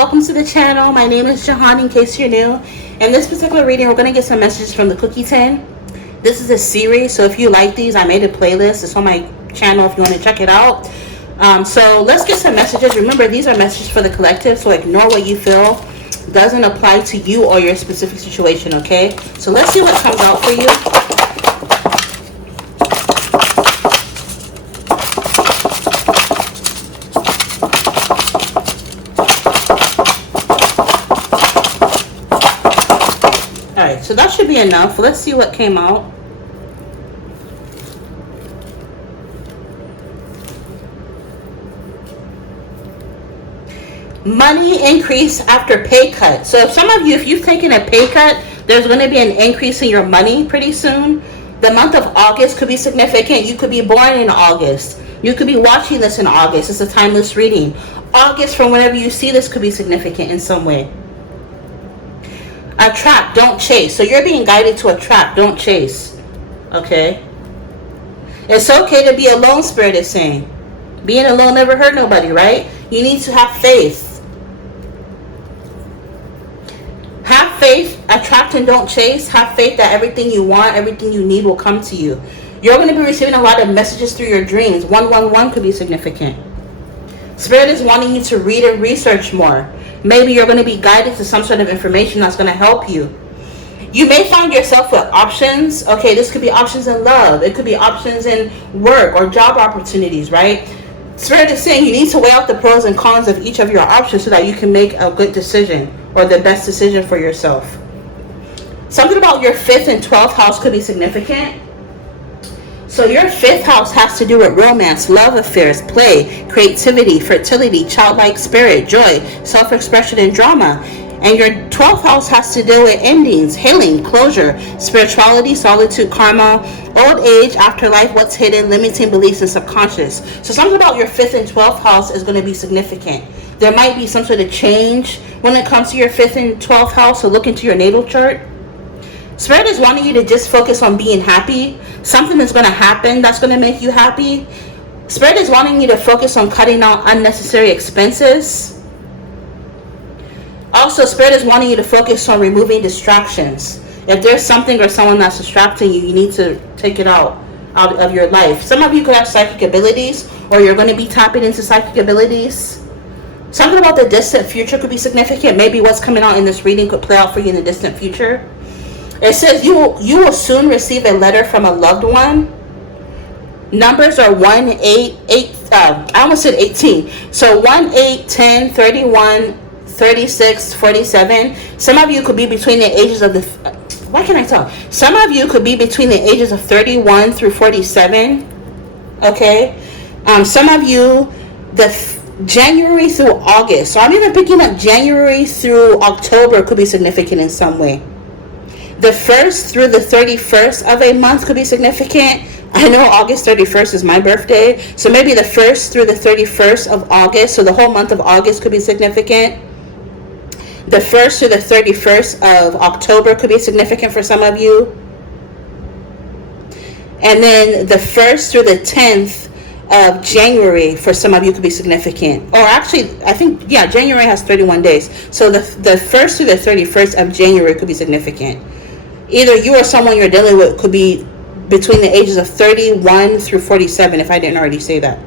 welcome to the channel. My name is Jehan, in case you're new. In this particular reading, we're going to get some messages from the Cookie Tin. This is a series, so if you like these, I made a playlist. It's on my channel if you want to check it out. So let's get some messages. Remember, these are messages for the collective, so ignore what you feel doesn't apply to you or your specific situation, okay? So let's see what comes out for you. Alright, so that should be enough. Let's see what came out. Money increase after pay cut. So if some of you, if you've taken a pay cut, there's going to be an increase in your money pretty soon. The month of August could be significant. You could be born in August. You could be watching this in August. It's a timeless reading. August, from whenever you see this, could be significant in some way. Attract, don't chase. So you're being guided to attract, don't chase. Okay? It's okay to be alone, Spirit is saying. Being alone never hurt nobody, right? You need to have faith. Have faith, attract and don't chase. Have faith that everything you want, everything you need will come to you. You're going to be receiving a lot of messages through your dreams. 111 could be significant. Spirit is wanting you to read and research more. Maybe you're going to be guided to some sort of information that's going to help you. You may find yourself with options. Okay, this could be options in love. It could be options in work or job opportunities, right? Spirit is saying you need to weigh out the pros and cons of each of your options so that you can make a good decision or the best decision for yourself. Something about your 5th and 12th house could be significant. So your 5th house has to do with romance, love affairs, play, creativity, fertility, childlike spirit, joy, self-expression, and drama. And your 12th house has to do with endings, healing, closure, spirituality, solitude, karma, old age, afterlife, what's hidden, limiting beliefs, and subconscious. So something about your 5th and 12th house is going to be significant. There might be some sort of change when it comes to your 5th and 12th house, so look into your natal chart. Spirit is wanting you to just focus on being happy. Something is going to happen that's going to make you happy. Spirit is wanting you to focus on cutting out unnecessary expenses. Also, Spirit is wanting you to focus on removing distractions. If there's something or someone that's distracting you, you need to take it out of your life. Some of you could have psychic abilities, or you're going to be tapping into psychic abilities. Something about the distant future could be significant. Maybe what's coming out in this reading could play out for you in the distant future. It says you will soon receive a letter from a loved one. Numbers are 1, 8, 8. I almost said 18. So 1, 8, 10, 31, 36, 47. Some of you could be between the ages of why can't I talk? Some of you could be between the ages of 31 through 47. Okay. Some of you, January through August. So I'm even picking up January through October could be significant in some way. The 1st through the 31st of a month could be significant. I know August 31st is my birthday. So maybe the 1st through the 31st of August. So the whole month of August could be significant. The 1st through the 31st of October could be significant for some of you. And then the 1st through the 10th of January for some of you could be significant. Or actually, I think, yeah, January has 31 days. So the 1st through the 31st of January could be significant. Either you or someone you're dealing with could be between the ages of 31 through 47, if I didn't already say that.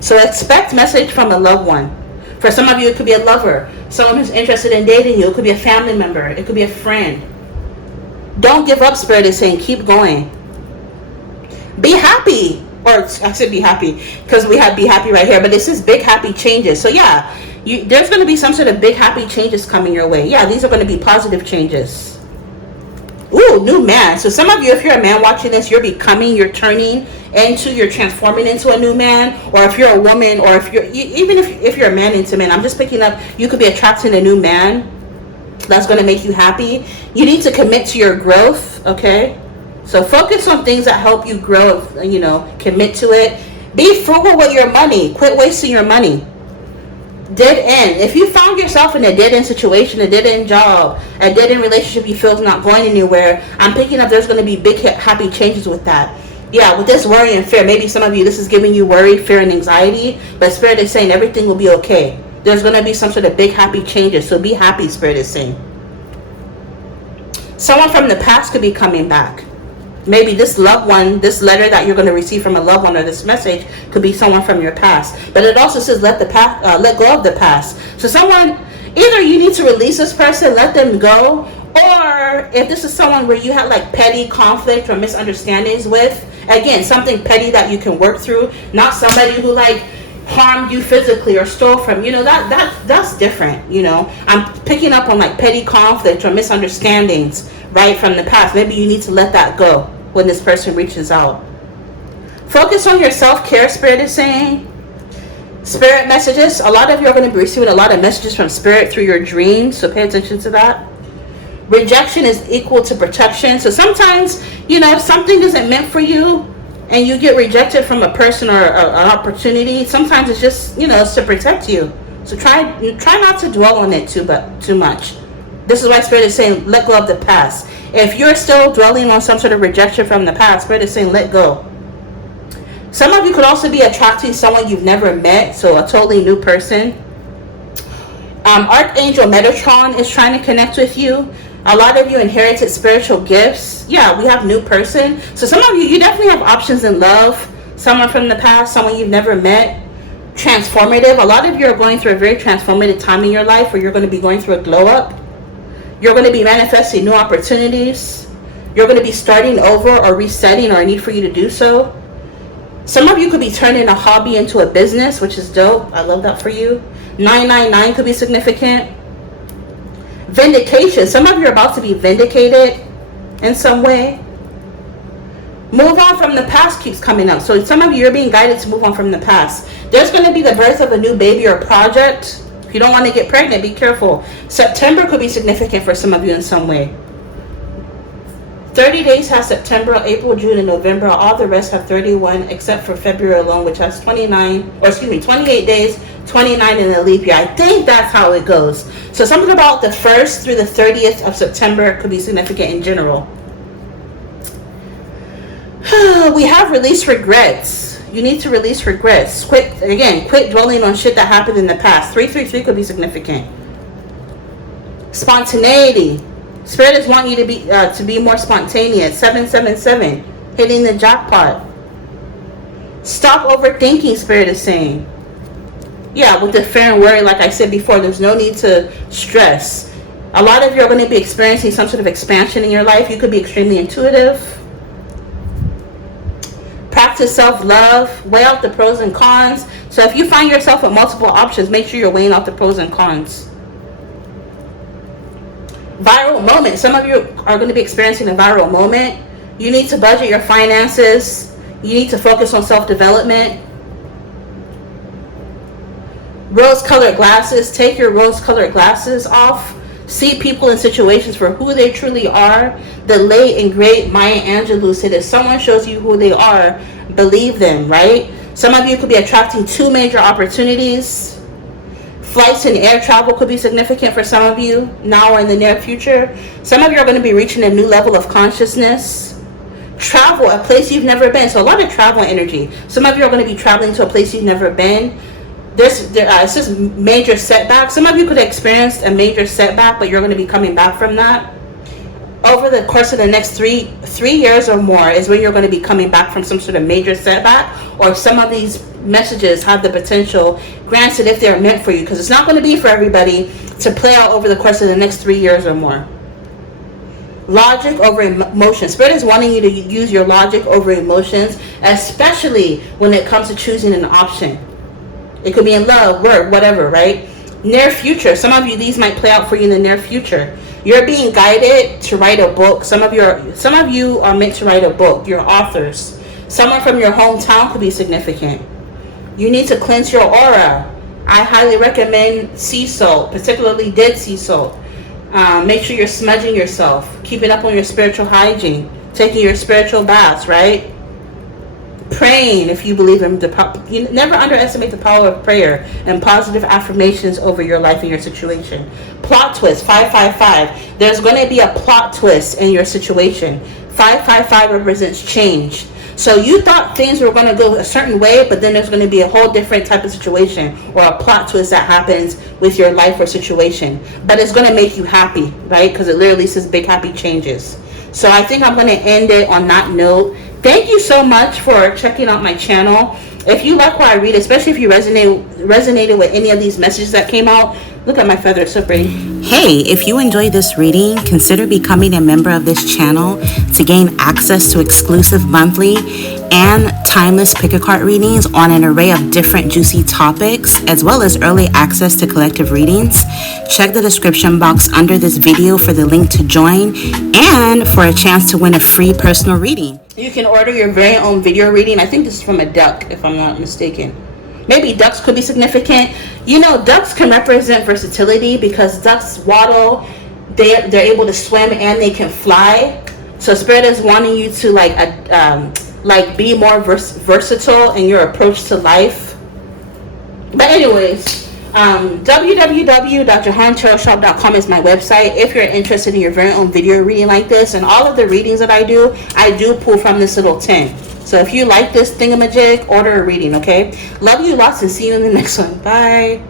So expect message from a loved one. For some of you, it could be a lover. Someone who's interested in dating you. It could be a family member. It could be a friend. Don't give up, Spirit is saying. Keep going. Be happy. Or I said be happy because we have be happy right here. But this is big happy changes. So yeah, there's going to be some sort of big happy changes coming your way. Yeah, these are going to be positive changes. Ooh, new man. So some of you, if you're a man watching this, you're turning into, you're transforming into a new man. Or if you're a woman, or if you're, even if you're a man into men, I'm just picking up, you could be attracting a new man that's going to make you happy. You need to commit to your growth, okay? So focus on things that help you grow, commit to it. Be frugal with your money. Quit wasting your money. Dead end. If you found yourself in a dead end situation, a dead end job, a dead end relationship you feel is not going anywhere, I'm picking up there's going to be big happy changes with that. Yeah, with this worry and fear, maybe some of you, this is giving you worry, fear, and anxiety, but Spirit is saying everything will be okay. There's going to be some sort of big happy changes, so be happy, Spirit is saying. Someone from the past could be coming back. Maybe this loved one, this letter that you're going to receive from a loved one, or this message could be someone from your past. But it also says let go of the past. So someone, either you need to release this person, let them go, or if this is someone where you had like petty conflict or misunderstandings with, again, something petty that you can work through, not somebody who like harmed you physically or stole from you, that's different. I'm picking up on like petty conflict or misunderstandings, right, from the past. Maybe you need to let that go when this person reaches out. Focus on your self-care, Spirit is saying. Spirit messages, a lot of you are going to be receiving a lot of messages from Spirit through your dreams, so pay attention to that. Rejection is equal to protection. So sometimes, if something isn't meant for you and you get rejected from a person or an opportunity, sometimes it's just, it's to protect you. So try not to dwell on it too much. This is why Spirit is saying let go of the past. If you're still dwelling on some sort of rejection from the past, Spirit is saying let go. Some of you could also be attracting someone you've never met, so a totally new person. Archangel Metatron is trying to connect with you. A lot of you inherited spiritual gifts. Yeah, we have new person. So some of you definitely have options in love. Someone from the past, someone you've never met. Transformative. A lot of you are going through a very transformative time in your life where you're going to be going through a glow up. You're going to be manifesting new opportunities. You're going to be starting over or resetting, or a need for you to do so. Some of you could be turning a hobby into a business, which is dope. I love that for you. 999 could be significant. Vindication. Some of you are about to be vindicated in some way. Move on from the past keeps coming up. So some of you are being guided to move on from the past. There's going to be the birth of a new baby or project. If you don't want to get pregnant, be careful. September could be significant for some of you in some way. 30 days has September, April, June, and November. All the rest have 31, except for February alone, which has 28 days, 29 in the leap year. I think that's how it goes. So something about the 1st through the 30th of September could be significant in general. We have release regrets. You need to release regrets. Quit dwelling on shit that happened in the past. 333 could be significant. Spontaneity. Spirit is wanting you to be more spontaneous. 777, hitting the jackpot. Stop overthinking, Spirit is saying. Yeah, with the fear and worry, like I said before, there's no need to stress. A lot of you are going to be experiencing some sort of expansion in your life. You could be extremely intuitive. Practice self-love. Weigh out the pros and cons. So if you find yourself with multiple options, make sure you're weighing out the pros and cons. Viral moment. Some of you are going to be experiencing a viral moment. You need to budget your finances. You need to focus on self-development. Rose-colored glasses. Take your rose-colored glasses off. See people in situations for who they truly are. The late and great Maya Angelou said, if someone shows you who they are, believe them, right? Some of you could be attracting 2 major opportunities. Flights and air travel could be significant for some of you now or in the near future. Some of you are going to be reaching a new level of consciousness. Travel, a place you've never been. So a lot of travel energy. Some of you are going to be traveling to a place you've never been. It's just major setbacks. Some of you could have experienced a major setback, but you're going to be coming back from that. Over the course of the next three years or more is when you're going to be coming back from some sort of major setback, or some of these messages have the potential, granted if they're meant for you, because it's not going to be for everybody, to play out over the course of the next 3 years or more. Logic over emotion. Spirit is wanting you to use your logic over emotions, especially when it comes to choosing an option. It could be in love, work, whatever, right? Near future. Some of you, these might play out for you in the near future. You're being guided to write a book. Some of you are meant to write a book. You're authors. Someone from your hometown could be significant. You need to cleanse your aura. I highly recommend sea salt, particularly dead sea salt. Make sure you're smudging yourself, keeping up on your spiritual hygiene, taking your spiritual baths, right? Praying, if you believe in you never underestimate the power of prayer and positive affirmations over your life and your situation. Plot twist, 555. There's going to be a plot twist in your situation. 555 represents change. So you thought things were going to go a certain way, but then there's going to be a whole different type of situation or a plot twist that happens with your life or situation. But it's going to make you happy, right? Because it literally says big happy changes. So I think I'm going to end it on that note. Thank you so much for checking out my channel. If you like what I read, especially if you resonated with any of these messages that came out, look at my feathers, so pretty. Hey, if you enjoy this reading, consider becoming a member of this channel to gain access to exclusive monthly and timeless pick-a-card readings on an array of different juicy topics, as well as early access to collective readings. Check the description box under this video for the link to join and for a chance to win a free personal reading. You can order your very own video reading. I think this is from a duck, if I'm not mistaken. Maybe ducks could be significant. You know, ducks can represent versatility because ducks waddle, they're able to swim, and they can fly. So Spirit is wanting you to like be more versatile in your approach to life. But anyways, www.jehantarotshop.com is my website if you're interested in your very own video reading like this. And all of the readings that I do pull from this little tin. So if you like this thingamajig, order a reading, okay? Love you lots and see you in the next one. Bye.